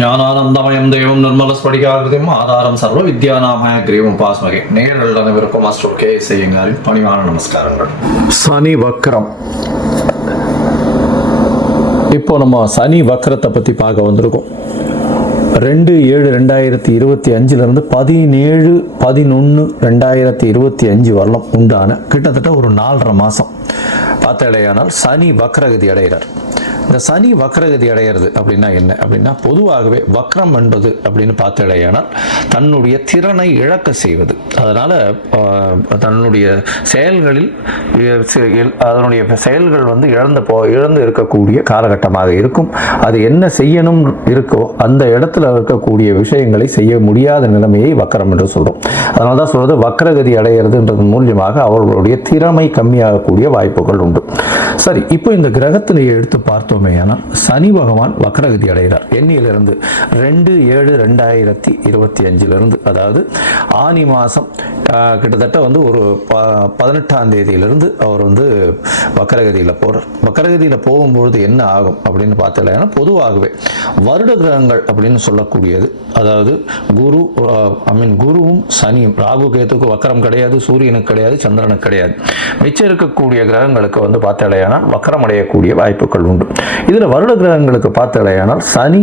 ஞானானந்தமயம் தெய்வம் நிர்மல ஸ்படிகாகிருதியும் ஆதாரம் சர்வ வித்யாநாமய கிரீவம் பாஸ்மகே. நேரில் அனைவருக்கும் மாஸ்டர் கே செய்யுங்காரின் பணிவான நமஸ்காரங்கள். சனி வக்ரம். இப்போ நம்ம சனி வக்ரத்தை பற்றி பார்க்க வந்திருக்கோம். ரெண்டு ஏழு ரெண்டாயிரத்தி இருபத்தி அஞ்சுலேருந்து பதினேழு பதினொன்று ரெண்டாயிரத்தி இருபத்தி அஞ்சு வரலாம் உண்டான கிட்டத்தட்ட ஒரு நாலரை மாதம் பார்த்தாலேயானால் சனி வக்ரகதி அடைகிறார். இந்த சனி வக்ரகதி அடையிறது அப்படின்னா என்ன? அப்படின்னா பொதுவாகவே வக்ரம் என்பது அப்படின்னு பார்த்தடையானால் தன்னுடைய திறனை இழக்க செய்வது. அதனால் தன்னுடைய செயல்களில் அதனுடைய செயல்கள் வந்து இழந்து போ இழந்து இருக்கக்கூடிய காலகட்டமாக இருக்கும். அது என்ன செய்யணும் இருக்கோ அந்த இடத்துல இருக்கக்கூடிய விஷயங்களை செய்ய முடியாத நிலைமையை வக்கரம் என்று சொல்கிறோம் அதனால தான் சொல்கிறது வக்ரகதி அடையிறதுன்றது மூலியமாக அவர்களுடைய திறமை கம்மியாகக்கூடிய வாய்ப்புகள் உண்டு. சரி இப்போ இந்த கிரகத்திலேயே எடுத்து பார்த்தோமே ஆனால் சனி பகவான் வக்ரகதி அடைகிறார். எண்ணியிலிருந்து ரெண்டு ஏழு ரெண்டாயிரத்தி இருபத்தி அஞ்சிலிருந்து அதாவது ஆனி மாதம் கிட்டத்தட்ட வந்து ஒரு ப பதினெட்டாம் தேதியிலிருந்து அவர் வந்து வக்கரகதியில் போகிறார் வக்கரகதியில் போகும்பொழுது என்ன ஆகும் அப்படின்னு பார்த்தீங்கன்னா பொதுவாகவே வருட கிரகங்கள் அப்படின்னு சொல்லக்கூடியது. அதாவது குரு ஐ மீன் குருவும் சனியும் ராகு கேத்துக்கு வக்கரம் கிடையாது சூரியனுக்கு கிடையாது சந்திரனுக்கு கிடையாது. மிச்சம் இருக்கக்கூடிய கிரகங்களுக்கு வந்து வக்கரமடையக்கூடிய வக்கரம் அடையக்கூடிய வாய்ப்புகள் உண்டு. இதில் வருட கிரகங்களுக்கு பார்த்தாலேயானால் சனி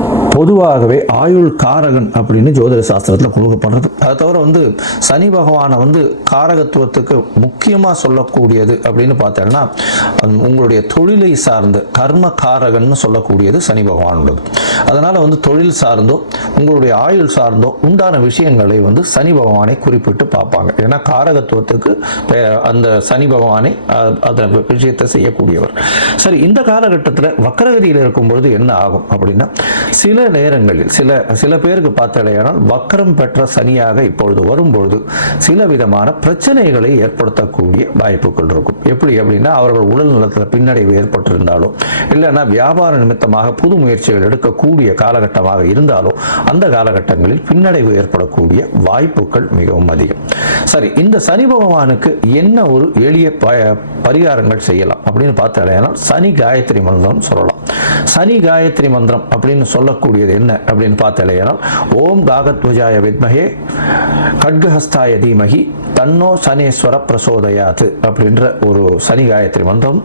பொதுவாகவே ஆயுள் காரகன் அப்படின்னு ஜோதிட சாஸ்திரத்தில் கொடுக்கப்படுறது அதை தவிர வந்து சனி பகவானை வந்து காரகத்துவத்துக்கு முக்கியமாக சொல்லக்கூடியது அப்படின்னு பார்த்தோம்னா உங்களுடைய தொழிலை சார்ந்த கர்ம காரகன் சொல்லக்கூடியது சனி பகவானுடையது. அதனால் வந்து தொழில் சார்ந்தோ உங்களுடைய ஆயுள் சார்ந்தோ உண்டான விஷயங்களை வந்து சனி பகவானை குறிப்பிட்டு பார்ப்பாங்க. ஏன்னா காரகத்துவத்துக்கு அந்த சனி பகவானை அ- அந்த விஷயத்தை செய்யக்கூடியவர். சரி இந்த காலகட்டத்தில் வக்கரகதியில் இருக்கும்பொழுது என்ன ஆகும் அப்படின்னா சில நேரங்களில் சில சில பேருக்கு பார்த்தடையானால் வக்கரம் பெற்ற சனியாக இப்பொழுது வரும்பொழுது சில விதமான பிரச்சனைகளை ஏற்படுத்தக்கூடிய வாய்ப்புகள் இருக்கும். எப்படி அப்படின்னா அவர்கள் உடல் நலத்தில் பின்னடைவு ஏற்பட்டிருந்தாலும் இல்லைன்னா வியாபார நிமித்தமாக புது முயற்சிகள் எடுக்கக்கூடிய காலகட்டமாக இருந்தாலும் அந்த காலகட்டங்களில் பின்னடைவு ஏற்படக்கூடிய வாய்ப்புகள் மிகவும் அதிகம். சரி இந்த சனி பகவானுக்கு என்ன ஒரு எளிய பரிகாரங்கள் செய்யலாம் அப்படின்னு பார்த்தடையானால் சனி காயத்ரி மந்திரம் சொல்லலாம். சனி காயத்ரி மந்திரம் அப்படின்னு சொல்லக்கூடிய சொல்லக்கூடியது என்ன அப்படின்னு பார்த்தாலேனால் ஓம் காகத்வஜாய வித்மகே கட்கஹஸ்தாய தீமகி தன்னோ சனீஸ்வர பிரசோதயாத்து அப்படின்ற ஒரு சனி காயத்ரி மந்திரம்.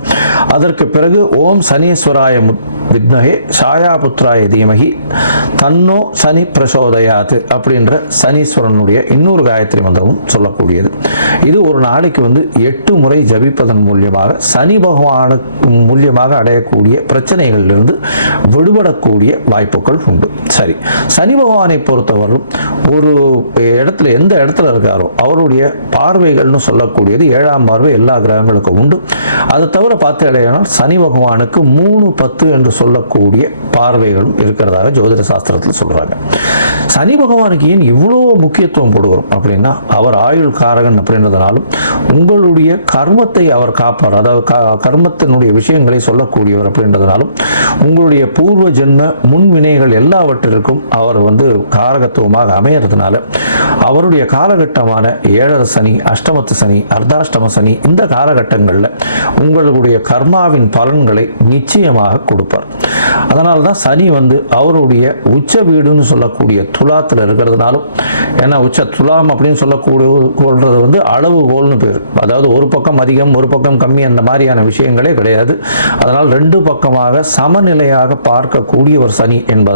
அதற்கு பிறகு ஓம் சனீஸ்வராய முத் வித்மகே சாயாபுத்ராய தீமகி தன்னோ சனி பிரசோதயாத்து அப்படின்ற சனீஸ்வரனுடைய இன்னொரு காயத்ரி மந்திரமும் சொல்லக்கூடியது. இது ஒரு நாளைக்கு வந்து எட்டு முறை ஜபிப்பதன் மூலியமாக சனி பகவானுக்கு மூலியமாக அடையக்கூடிய பிரச்சனைகளிலிருந்து விடுபடக்கூடிய வாய்ப்புகள் உண்டு. சரி. சனி பகவானை பொறுத்தவரையும் ஒரு இடத்துல எந்த இடத்துல இருக்காரோ அவருடைய பார்வைகள்னு சொல்லக்கூடியது ஏழாம் பார்வை எல்லா கிரகங்களுக்கும் உண்டு. அதை தவிர பார்த்தாலேயானால் சனி பகவானுக்கு மூணு பத்து என்று சொல்லக்கூடிய பார்வைகளும் இருக்கிறதாக ஜோதிட சாஸ்திரத்தில் சொல்கிறாங்க சனி பகவானுக்கு ஏன் இவ்வளோ முக்கியத்துவம் கொடுக்குறோம் அப்படின்னா அவர் ஆயுள் காரகன் அப்படின்றதுனாலும் உங்களுடைய கர்மத்தை அவர் காப்பார் அதாவது கர்மத்தினுடைய விஷயங்களை சொல்லக்கூடியவர் அப்படின்றதுனாலும் உங்களுடைய பூர்வ ஜென்ம முன்வினைகள் எல்லாவற்றிற்கும் அவர் வந்து காரகத்துவமாக அமையறதுனால அவருடைய காலகட்டமான ஏழரை சனி அஷ்டமத்து சனி அர்த்தாஷ்டம சனி இந்த காலகட்டங்களில் உங்களுடைய கர்மாவின் பலன்களை நிச்சயமாக கொடுப்பார். அதனால தான் சனி வந்து அவருடைய உச்ச வீடுன்னு சொல்லக்கூடிய துலாத்தில் இருக்கிறதுனாலும் ஏன்னா உச்ச துலாம் அப்படின்னு சொல்லக்கூடிய கொள்றது வந்து அளவுகோல்னு பேர். அதாவது ஒரு பக்கம் அதிகம் ஒரு பக்கம் கம்மி அந்த மாதிரியான விஷயங்களே கிடையாது. அதனால் ரெண்டு பக்கமாக சமநிலையாக பார்க்கக்கூடிய ஒரு சனி என்பதால்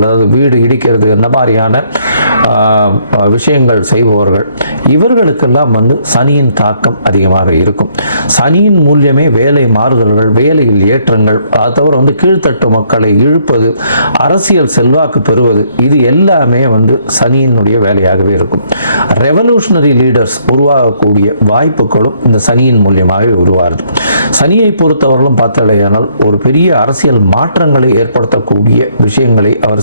செய்பவர்கள் அதாவது வீடு இடிக்கிறது இந்த மாதிரியான விஷயங்கள் செய்பவர்கள். இவர்களுக்கெல்லாம் வந்து சனியின் தாக்கம் அதிகமாக இருக்கும். சனியின் மூலியமே வேலை மாறுதல்கள் வேலையில் ஏற்றங்கள் அது தவிர வந்து கீழ்த்தட்டு மக்களை இழுப்பது அரசியல் செல்வாக்கு பெறுவது இது எல்லாமே வந்து சனியினுடைய வேலையாகவே இருக்கும். ரெவல்யூஷனரி லீடர்ஸ் உருவாகக்கூடிய வாய்ப்புகளும் இந்த சனியின் மூலியமாகவே உருவாகுது. சனியை பொறுத்தவர்களும் பார்த்தாலேயானால் ஒரு பெரிய அரசியல் மாற்றங்களை ஏற்படுத்தக்கூடிய விஷயங்களை அவர்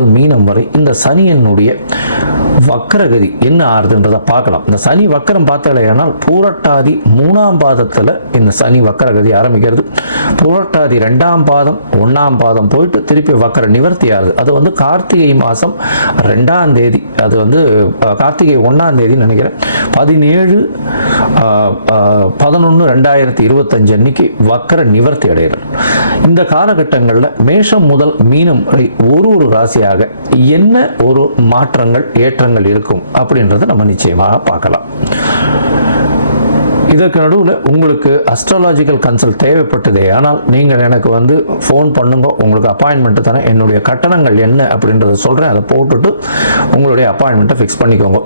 மீனம் வரை இந்த சனியனுடைய வக்கரகதி என்ன ஆறுதுன்றதை பார்க்கலாம். இந்த சனி வக்கரம் பார்த்தாலேயானால் பூரட்டாதி மூணாம் பாதத்தில் இந்த சனி வக்கரகதி ஆரம்பிக்கிறது. பூரட்டாதி ரெண்டாம் பாதம் ஒன்றாம் பாதம் போயிட்டு திருப்பி வக்கர நிவர்த்தி ஆகுது. அது வந்து கார்த்திகை மாதம் ரெண்டாம் தேதி. அது வந்து கார்த்திகை ஒன்றாம் தேதி நினைக்கிறேன். பதினேழு பதினொன்று ரெண்டாயிரத்தி இருபத்தஞ்சு அன்னைக்கு வக்கர நிவர்த்தி அடைகிறார். இந்த காலகட்டங்களில் மேஷம் முதல் மீனம் வரை ஒரு ஒரு ராசியாக என்ன ஒரு மாற்றங்கள் ஏற்றங்கள் இருக்கும் அப்படின்றத நம்ம நிச்சயமாக பார்க்கலாம். இதற்கு நடுவில் உங்களுக்கு அஸ்ட்ராலாஜிக்கல் கன்சல்ட் தேவைப்பட்டதே. ஆனால் நீங்கள் எனக்கு வந்து ஃபோன் பண்ணுங்க உங்களுக்கு அப்பாயின்மெண்ட்டு தானே என்னுடைய கட்டணங்கள் என்ன அப்படின்றத சொல்கிறேன் அதை போட்டுட்டு உங்களுடைய அப்பாயின்மெண்ட்டை ஃபிக்ஸ் பண்ணிக்கோங்க.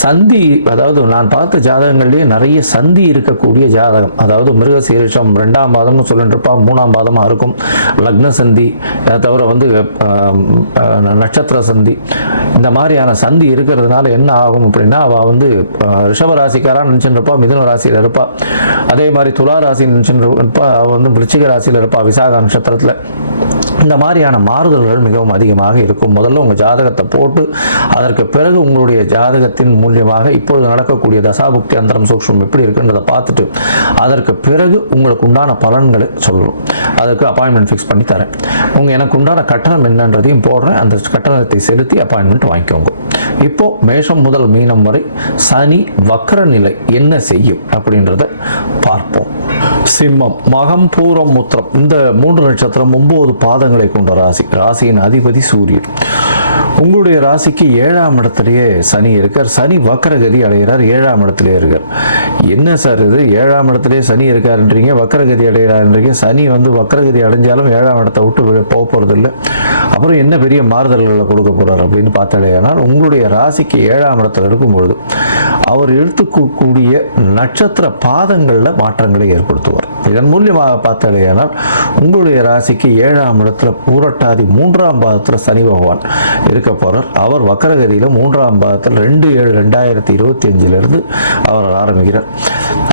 சந்தி அதாவது நான் பார்த்த ஜாதகங்கள்லேயே நிறைய சந்தி இருக்கக்கூடிய ஜாதகம். அதாவது மிருகசீரிஷம் ரெண்டாம் பாதம்னு சொல்லிட்டு இருப்பா மூணாம் பாதமாக இருக்கும். லக்ன சந்தி அதை தவிர வந்து நட்சத்திர சந்தி. இந்த மாதிரியான சந்தி இருக்கிறதுனால என்ன ஆகும் அப்படின்னா அவள் வந்து ஆஹ், ராசிக்காரா நினச்சிட்டு இருப்பா மிதுன ராசியில் இருப்பா. அதே மாதிரி துலா ராசி இருப்பா அவள் வந்து விருச்சிக ராசியில் இருப்பா விசாக நட்சத்திரத்தில். இந்த மாதிரியான மாறுதல்கள் மிகவும் அதிகமாக இருக்கும். முதல்ல உங்கள் ஜாதகத்தை போட்டு அதற்கு பிறகு உங்களுடைய ஜாதகத்தின் மூலியமாக இப்பொழுது நடக்கக்கூடிய தசாபுக்தி அந்தரம் சூக்ஷ்மம் எப்படி இருக்குன்றதை பார்த்துட்டு அதற்கு பிறகு உங்களுக்கு உண்டான பலன்களை சொல்லணும். அதுக்கு அப்பாயின்மெண்ட் ஃபிக்ஸ் பண்ணி தரேன். உங்கள் எனக்கு உண்டான கட்டணம் என்னன்றதையும் போடுறேன். அந்த கட்டணத்தை செலுத்தி அப்பாயின்மெண்ட் வாங்கிக்கோங்க. இப்போ மேஷம் முதல் மீனம் வரை சனி வக்கர நிலை என்ன செய்யும் அப்படின்றத பார்ப்போம். சிம்மம் மகம் பூரம் முத்திரம் இந்த மூன்று நட்சத்திரம் ஒன்பது பாதங்களை கொண்ட ராசி. ராசியின் அதிபதி சூரியன். உங்களுடைய ராசிக்கு ஏழாம் இடத்துலயே சனி இருக்கார். சனி வக்கரகதி அடைகிறார் ஏழாம் இடத்துலயே இருக்கார். என்ன சார் இது? ஏழாம் இடத்துலயே சனி இருக்காருன்றீங்க வக்கரகதி அடைகிறாருன்றீங்க சனி வந்து வக்கரகதி அடைஞ்சாலும் ஏழாம் இடத்தை விட்டு போக போகிறது இல்லை அப்புறம் என்ன பெரிய மாறுதல்களை கொடுக்க போறார் அப்படின்னு பார்த்தாலேயானால் உங்களுடைய ராசிக்கு ஏழாம் இடத்துல இருக்கும்பொழுது அவர் எடுத்துக்கக்கூடிய நட்சத்திர பாதங்களில் மாற்றங்களை ஏற்படுத்துவார். இதன் மூலியமாக பார்த்தாலேயானால் உங்களுடைய ராசிக்கு ஏழாம் இடத்துல பூரட்டாதி மூன்றாம் பாதத்தில் சனி பகவான் இருக்க போகிறார் அவர் வக்கரகரியில் மூன்றாம் பாதத்தில் ரெண்டு ஏழு ரெண்டாயிரத்தி இருபத்தி அஞ்சிலிருந்து அவர் ஆரம்பிக்கிறார்.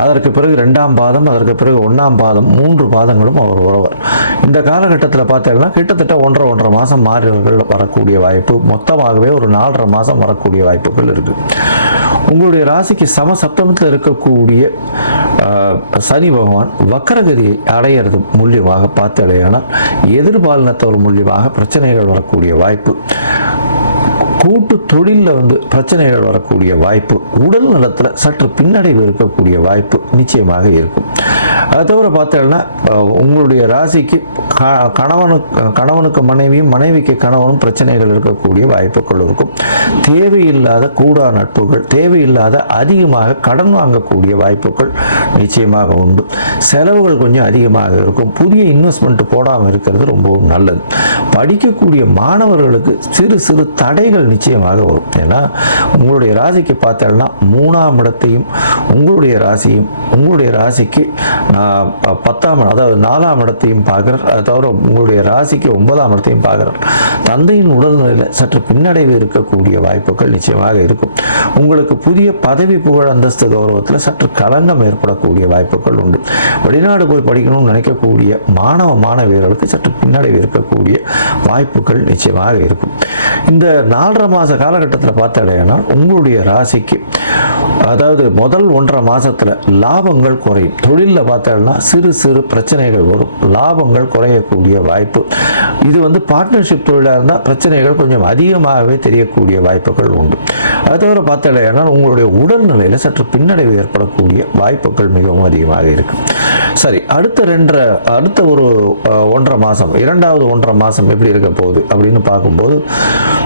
அதற்கு பிறகு ரெண்டாம் பாதம் அதற்கு பிறகு ஒன்றாம் பாதம் மூன்று பாதங்களும் அவர் உறவர். இந்த காலகட்டத்தில் பார்த்தீங்கன்னா கிட்டத்தட்ட ஒன்றரை ஒன்றரை மாதம் மாறுதல்கள் வரக்கூடிய வாய்ப்பு மொத்தமாகவே ஒரு நாலரை மாதம் வரக்கூடிய வாய்ப்புகள் இருக்குது உங்களுடைய ராசிக்கு சம சப்தமத்தில் இருக்கக்கூடிய சனி பகவான் வக்கரகதியை அடையிறது மூலியமாக பார்த்து அடையானால் எதிர்பாலினத்தவர் மூலியமாக பிரச்சனைகள் வரக்கூடிய வாய்ப்பு. கூட்டு தொழிலில் வந்து பிரச்சனைகள் வரக்கூடிய வாய்ப்பு உடல் நலத்தில் சற்று பின்னடைவு இருக்கக்கூடிய வாய்ப்பு நிச்சயமாக இருக்கும். அது தவிர பார்த்தீங்கன்னா உங்களுடைய ராசிக்கு க- கணவனுக்கு கணவனுக்கு மனைவியும் மனைவிக்கு கணவனும் பிரச்சனைகள் இருக்கக்கூடிய வாய்ப்புகள் இருக்கும். தேவையில்லாத கூடா நட்புகள் தேவையில்லாத அதிகமாக கடன் வாங்கக்கூடிய வாய்ப்புகள் நிச்சயமாக உண்டு. செலவுகள் கொஞ்சம் அதிகமாக இருக்கும். புதிய இன்வெஸ்ட்மெண்ட் போடாமல் இருக்கிறது ரொம்பவும் நல்லது. படிக்கக்கூடிய மாணவர்களுக்கு சிறு சிறு தடைகள் நிச்சயமாக வரும். ஏன்னா உங்களுடைய ராசிக்கு பார்த்தோம்னா மூணாம் இடத்தையும் உங்களுடைய ராசியும் உங்களுடைய ராசிக்கு பத்தாம் இடம், அதாவது நாலாம் இடத்தையும் பார்க்குறேன் அதை தவிர உங்களுடைய ராசிக்கு ஒன்பதாம் இடத்தையும் பார்க்குறார். தந்தையின் உடல்நிலையில் சற்று பின்னடைவு இருக்கக்கூடிய வாய்ப்புகள் நிச்சயமாக இருக்கும். உங்களுக்கு புதிய பதவி புகழ் அந்தஸ்து கௌரவத்தில் சற்று களங்கம் ஏற்படக்கூடிய வாய்ப்புகள் உண்டு. வெளிநாடு போய் படிக்கணும்னு நினைக்கக்கூடிய மாணவ மாணவியர்களுக்கு சற்று பின்னடைவு இருக்கக்கூடிய வாய்ப்புகள் நிச்சயமாக இருக்கும். இந்த ஒன்றரை மாத காலகட்டத்தில் பார்த்தடையானா உங்களுடைய ராசிக்கு அதாவது முதல் ஒன்றரை மாதத்தில் லாபங்கள் குறையும். தொழிலில் பார்த்தோம்னா சிறு சிறு பிரச்சனைகள் வரும். லாபங்கள் குறையக்கூடிய வாய்ப்பு. இது வந்து பார்ட்னர்ஷிப் தொழிலாக இருந்தால் பிரச்சனைகள் கொஞ்சம் அதிகமாகவே தெரியக்கூடிய வாய்ப்புகள் உண்டு. அது தவிர பார்த்தோம்னா உங்களுடைய உடல்நிலையில் சற்று பின்னடைவு ஏற்படக்கூடிய வாய்ப்புகள் மிகவும் அதிகமாக இருக்கு. சரி அடுத்த ரெண்டரை அடுத்த ஒரு ஒன்றரை மாதம் இரண்டாவது ஒன்றரை மாதம் எப்படி இருக்க போகுது அப்படின்னு பார்க்கும்போது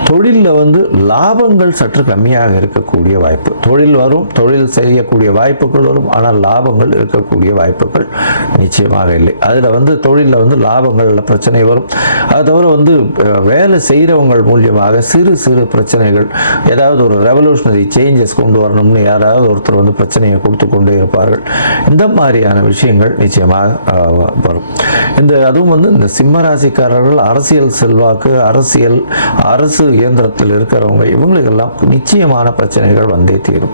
தொழிலில் வந்து லாபங்கள் சற்று கம்மியாக இருக்கக்கூடிய வாய்ப்பு. தொழில் வரும் தொழில் செய்யக்கூடிய வாய்ப்புகள் வரும் ஆனால் லாபங்கள் இருக்கக்கூடிய வாய்ப்புகள் நிச்சயமாக இல்லை. அதில் வந்து தொழிலில் வந்து லாபங்களில் பிரச்சனை வரும். அது தவிர வந்து வேலை செய்கிறவங்கள் மூலியமாக சிறு சிறு பிரச்சனைகள் ஏதாவது ஒரு ரெவல்யூஷனரி சேஞ்சஸ் கொண்டு வரணும்னு யாராவது ஒருத்தர் வந்து பிரச்சனையை கொடுத்து கொண்டே இருப்பார்கள். இந்த மாதிரியான விஷயங்கள் நிச்சயமாக வரும். இந்த அதுவும் வந்து இந்த சிம்ம ராசிக்காரர்கள் அரசியல் செல்வாக்கு அரசியல் அரசு இயந்திரத்தில் இருக்கிறவங்க இவங்களுக்கெல்லாம் நிச்சயமான பிரச்சனைகள் வந்தே தீரும்.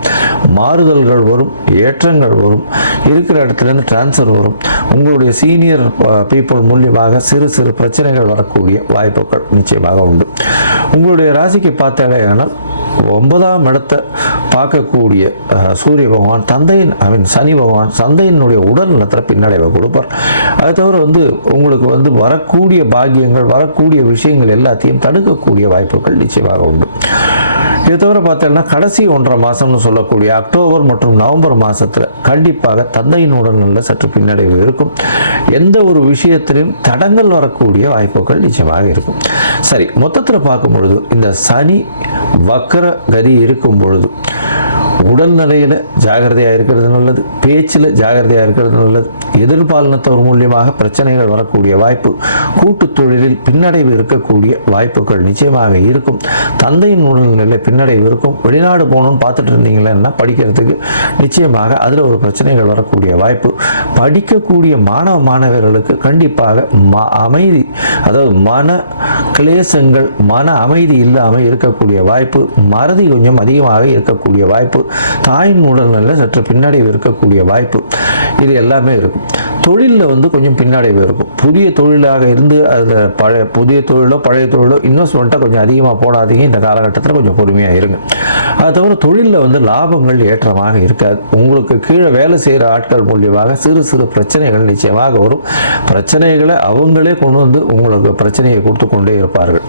மாறுதல்கள் வரும் ஏற்றங்கள் வரும் இருக்கிற இடத்துல இருந்து டிரான்ஸ்ஃபர் வரும். உங்களுடைய சீனியர் பீப்புள் மூலியமாக சிறு சிறு பிரச்சனைகள் வரக்கூடிய வாய்ப்புகள் நிச்சயமாக உண்டு. உங்களுடைய ராசிக்கு பார்த்தாலேயானால் ஒன்பதாம் இடத்தை பார்க்கக்கூடிய அஹ், சூரிய பகவான் தந்தையின் ஐ மீன் சனி பகவான் தந்தையினுடைய உடல் நலத்தில் பின்னடைவை கொடுப்பார். அதை தவிர வந்து உங்களுக்கு வந்து வரக்கூடிய பாக்கியங்கள் வரக்கூடிய விஷயங்கள் எல்லாத்தையும் தடுக்கக்கூடிய வாய்ப்புகள் நிச்சயமாக உண்டு. இது தவிர பார்த்தீங்கன்னா கடைசி ஒன்றரை மாதம்னு சொல்லக்கூடிய அக்டோபர் மற்றும் நவம்பர் மாதத்தில் கண்டிப்பாக தந்தையின் உடல்நல சற்று பின்னடைவு இருக்கும். எந்த ஒரு விஷயத்திலும் தடங்கள் வரக்கூடிய வாய்ப்புகள் நிச்சயமாக இருக்கும். சரி மொத்தத்தில் பார்க்கும் பொழுது இந்த சனி வக்கர கதி இருக்கும் பொழுது உடல்நிலையில் ஜாகிரதையாக இருக்கிறது நல்லது. பேச்சில் ஜாகிரதையாக இருக்கிறது நல்லது. எதிர்பாலினத்தவர் மூலியமாக பிரச்சனைகள் வரக்கூடிய வாய்ப்பு கூட்டு தொழிலில் பின்னடைவு இருக்கக்கூடிய வாய்ப்புகள் நிச்சயமாக இருக்கும். தந்தையின் உடல்நிலை பின்னடைவு இருக்கும். வெளிநாடு போகணும்னு பார்த்துட்டு இருந்தீங்கன்னா படிக்கிறதுக்கு நிச்சயமாக அதில் ஒரு பிரச்சனைகள் வரக்கூடிய வாய்ப்பு. படிக்கக்கூடிய மாணவ மாணவர்களுக்கு கண்டிப்பாக ம அமைதி அதாவது மன கிளேசங்கள் மன அமைதி இல்லாமல் இருக்கக்கூடிய வாய்ப்பு. மறதி கொஞ்சம் அதிகமாக இருக்கக்கூடிய வாய்ப்பு. தாயின் உடல்நிலை சற்று பின்னடைவு இருக்கக்கூடிய வாய்ப்பு. இது எல்லாமே இருக்கும். தொழிலில் வந்து கொஞ்சம் பின்னடைவு இருக்கும் புதிய தொழிலாக இருந்து அதில் பழைய புதிய தொழிலோ பழைய தொழிலோ இன்வெஸ்ட்மெண்ட்டாக கொஞ்சம் அதிகமாக போடாதீங்க. இந்த காலகட்டத்தில் கொஞ்சம் பொறுமையாக இருங்க. அது தவிர தொழிலில் வந்து லாபங்கள் ஏற்றமாக இருக்காது. உங்களுக்கு கீழே வேலை செய்கிற ஆட்கள் மூலியமாக சிறு சிறு பிரச்சனைகள் நிச்சயமாக வரும். பிரச்சனைகளை அவங்களே கொண்டு வந்து உங்களுக்கு பிரச்சனையை கொடுத்து கொண்டே இருப்பார்கள்.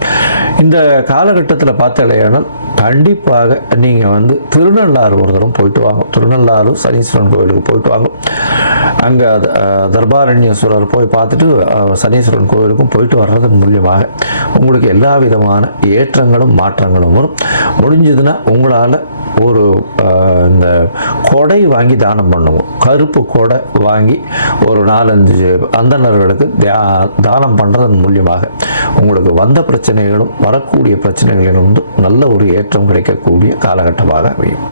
இந்த காலகட்டத்தில் பார்த்தாலேயானால் கண்டிப்பாக நீங்கள் வந்து திருநள்ளாறு ஒரு தரம் போயிட்டு வாங்க. திருநள்ளாறு சனீஸ்வரன் கோயிலுக்கு போயிட்டு வாங்க. அங்கே தர்பாரண்யேஸ்வரர் போய் பார்த்துட்டு சனீஸ்வரன் கோயிலுக்கும் போயிட்டு வர்றதன் மூலியமாக உங்களுக்கு எல்லா விதமான ஏற்றங்களும் மாற்றங்களும் வரும். முடிஞ்சதுன்னா உங்களால் ஒரு இந்த கொடை வாங்கி தானம் பண்ணுவோம். கருப்பு கொடை வாங்கி ஒரு நாலஞ்சு அந்தணர்களுக்கு தியா- தானம் பண்ணுறதன் மூலியமாக உங்களுக்கு வந்த பிரச்சனைகளும் வரக்கூடிய பிரச்சனைகளிலும் வந்து நல்ல ஒரு ஏற்றம் கிடைக்கக்கூடிய காலகட்டமாக அமையும்.